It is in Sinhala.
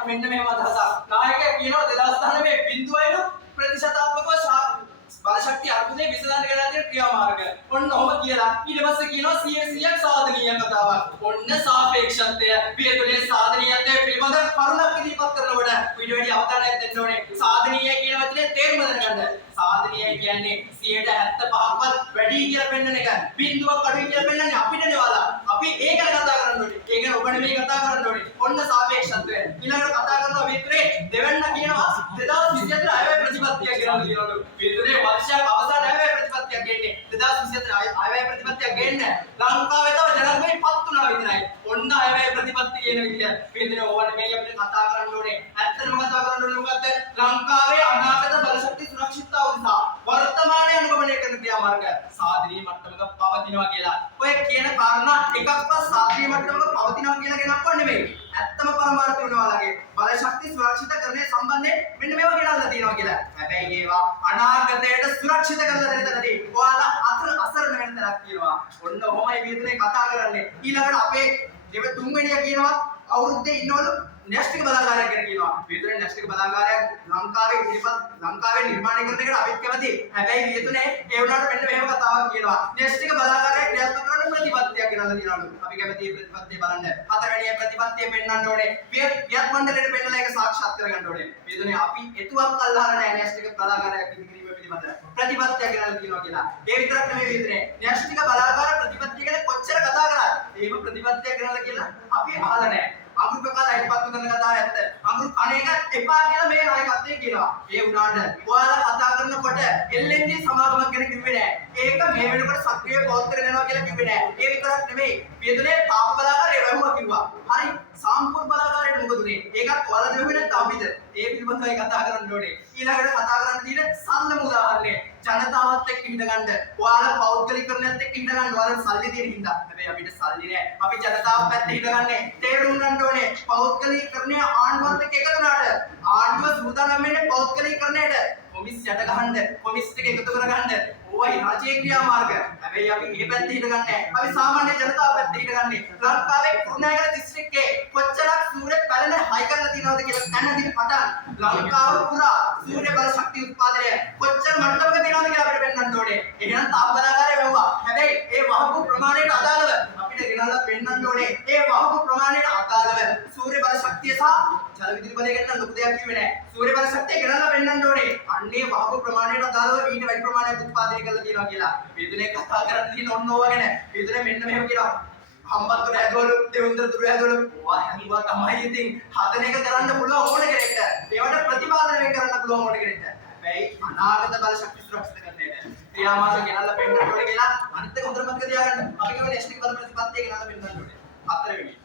අපි මෙන්න මෙහෙම අදහසක්. නායකයා කියනවා 2019 බිඳුවයිනු ප්‍රතිශතාත්මකව බල ශක්තිය අර්බුදයේ විසඳන්න කියලා තියෙන ක්‍රියාමාර්ග. ඔන්න ඔහොම කියලා ඊට පස්සේ කියනවා 100ක් සාධනීය කතාවක්. ඔන්න සාපේක්ෂත්වය පියතුලේ සාධනීයත්වය පිළිබඳ කරුණක් ඉදිරිපත් කරනකොට වීඩියෝ එකේ අවධානයක් දෙන්න ඕනේ. සාධනීය කියන වචනේ තේරුම දැනගන්න. සාධනීය කියන්නේ 75%ක්වත් වැඩි කියලා පෙන්වන එක. බිඳුවක් අඩුයි කියලා පෙන්වන්නේ අපිට නෙවලා. අපි ඒක ගැන කතා කරන්න ඕනේ. ඒක ගැන ඔබ නෙමෙයි කතා කරන්න ඕනේ. ඔන්න සාපේක්ෂත්වය. ඊළඟට කතා කරනවා විතරේ දෙවන්න කියනවා 2024 අයවැය ප්‍රතිපත්තිය කියලා කියනවලු. විතරේ වර්ෂයක් අවසාන අයවැය ප්‍රතිපත්තියක් ගේන්නේ 2024 අයවැය ප්‍රතිපත්තියක් ගේන්නේ ලංකාවේ තව ජනගහනය 7 වුණා විතරයි. ඔන්න අයවැය ප්‍රතිපත්තිය කියන විදිය. විතරේ ඕවන මේ අපිට කතා කරන්න ඕනේ. ඇත්තටම කතා කරන්න ඕනේ මොකද්ද? ලංකාවේ අනාගත බල ශක්ති සුරක්ෂිතතාව උදෙසා වර්තමානයේ අනුගමනය කරන ක්‍රියාමාර්ග සාධනීය මට්ටමක පවතිනවා කියලා. ඔය කියන කාරණා එකක්වත් සාධනීය මට්ටමක පවතිනවා කියලා ගෙනක්වත් නෙමෙයි. ඇත්තම පරමාර්ථය වෙනවාලගේ බල ශක්ති සුරක්ෂිතකරණය සම්බන්ධයෙන් මෙන්න මේවා ගෙනල්ලා තියෙනවා කියලා. හැබැයි ඒවා අනාගතයට සුරක්ෂිත කරලා දෙන්න තැනදී ඔයාලා අසරණ වෙන තැනක් කියනවා. ඔන්න ඔහොමයි විතරේ කතා කරන්නේ. ඊළඟට අපේ තුන්වෙනිය කියනවා අවුරුද්දේ ඉන්නවලු න්‍යෂ්ටික බලාගාරයක් ගැන කියනවා. විතරේ න්‍යෂ්ටික බලාගාරයක් ලංකාවේ නිර්මාණය කරන එකට අපිත් කැමතියි. හැබැයි විතුනේ ඒ වුණාට මෙන්න මෙහෙම කතාවක් කියනවා. න්‍යෂ්ටික බලාගාරයක් ක්‍රියාත්මක කරන ප්‍රතිපත්තියක් ගෙනල්ලා දිනවලු. අපි කැමතියි ප්‍රතිපත්තිය බලන්න. හතරවෙනි ප්‍රතිපත්තිය පෙන්වන්න ඕනේ. වියත් මණ්ඩලයට පෙන්නලා ඒක සාක්ෂාත් කරගන්න ඕනේ. විතුනේ අපි එතුවක් අල්ලහලා නැහැ න්‍යෂ්ටික බලාගාරයක් ඉදිකිරීම පිළිබඳ ප්‍රතිපත්තියක් ගෙනල්ලා තියෙනවා කියලා. ඒ විතරක් නෙමෙයි විතුනේ න්‍යෂ්ටික බලාගාර ප්‍රතිපත්තිය ගැන කොච්චර කතා කරාද? ඒව ප්‍රතිපත්තියක් ගෙනල්ලා කියලා අපි අහලා නැහැ. අමුරු ප්‍රකාශ අයිපත්තු කරන කතාව ඇත්ත. අමුරු කණ එක එපා කියලා මේ නායකත්වයේ කියනවා. ඒ වුණාට ඔයාලා කතා කරනකොට LNG සමාගමක් ගැන කිව්වේ නෑ. ඒක මේ වෙනකොට සක්‍රිය පොත් කරගෙන යනවා කියලා කිව්වේ නෑ. ඒ විතරක් නෙමෙයි. පියදුනේ තාප බලාගාරය වැහුවා කිව්වා. හරි. සාම්පූර්ණ බලාගාරයට මොකද උනේ? ඒකත් ඔයාලා දෙවෙන්නේ නැත්නම් අපිද? ඒ පිළිබඳවයි කතා කරන්න ඕනේ. ඊළඟට කතා කරන්න තියෙන සම්ලම උදාහරණය. ජනතාවත් එක්ක හිටගන්න. ඔයාලා පෞද්ගලිකරණයත් එක්ක හිටගන්න. ඔයාලා සල්ලි තියෙන හින්දා. හැබැයි අපිට සල්ලි නෑ. අපි ජනතාව පැත්තේ හිටගන්නේ. තේරුම් ගන්න ඕනේ. පෞද්ගලිකරණය ආණ්ඩුවත් එක්ක එකතු වුණාට ආණ්ඩුව සූදානම් වෙන්නේ පෞද්ගලිකරණයට. කොමිස් යට ගහන්න, කොමිස් ටික එකතු කරගන්න. ඕවයි රාජ්‍ය ක්‍රියාමාර්ග. හැබැයි අපි මේ පැත්තේ හිටගන්නේ නැහැ. අපි සාමාන්‍ය ජනතාව පැත්තේ හිටගන්නේ. ලංකාවේ කුරුණෑගල දිස්ත්‍රික්කයේ කොච්චරක් සූර්ය පැලන හයි කරලා තියෙනවද කියලා දැනගන්න පටන් ලංකාව පුරා සූර්ය බල ශක්ති උත්පාදනය කොච්චර මට්ටමක තියෙනවද කියලා අපිට පෙන්වන්න ඕනේ. එහෙනම් තාප බලාගාරය වැහුවා. හැබැයි ඒ වහපු ප්‍රමාණයට අදාළව අපිට ගෙනල්ලා පෙන්වන්න ඕනේ. ඒ වහපු ප්‍රමාණයට අදාළව සූර්ය බල ශක්තිය සහ ජල විදුලි බලය ගැන ලොකු දෙයක් කිව්වේ නැහැ. සූර්ය බල ශක්තිය ගෙනල්ලා පෙන්වන්න ඕනේ. අන්නේ වහපු ප්‍රමාණයට අදාළව ඊට වැඩි ප්‍රමාණයක් උත්පාදනය කරලා තියෙනවා කියලා. විදුලේ කතා කරන්න තියෙන ඔන්න ඕවා ගැන. විදුලේ මෙන්න මෙහෙම කියනවා. හම්බන්තොට හැදුවලු දෙවුන්දර දුර හැදුවලු ඔවා හැදුවා තමයි ඉතින් හදන එක කරන්න පුළුවන් ඕන කෙනෙක්ට. ඒවට ප්‍රතිපාදනය කරන්න පුළුවන් ඕන කෙනෙක්ට. හැබැයි අනාගත බල ශක්ති සුරක්ෂිත කරන්නේට ක්‍රියාමාර්ග ගෙනල්ලා පෙන්නන්න ඕනේ කියලා අනිත් එක හොඳට මතක තියාගන්න. අපි කියව නෙස්ටික් බල ප්‍රතිපත්තිය ගෙනල්ලා පෙන්නන්න ඕනේ. හතරවෙනි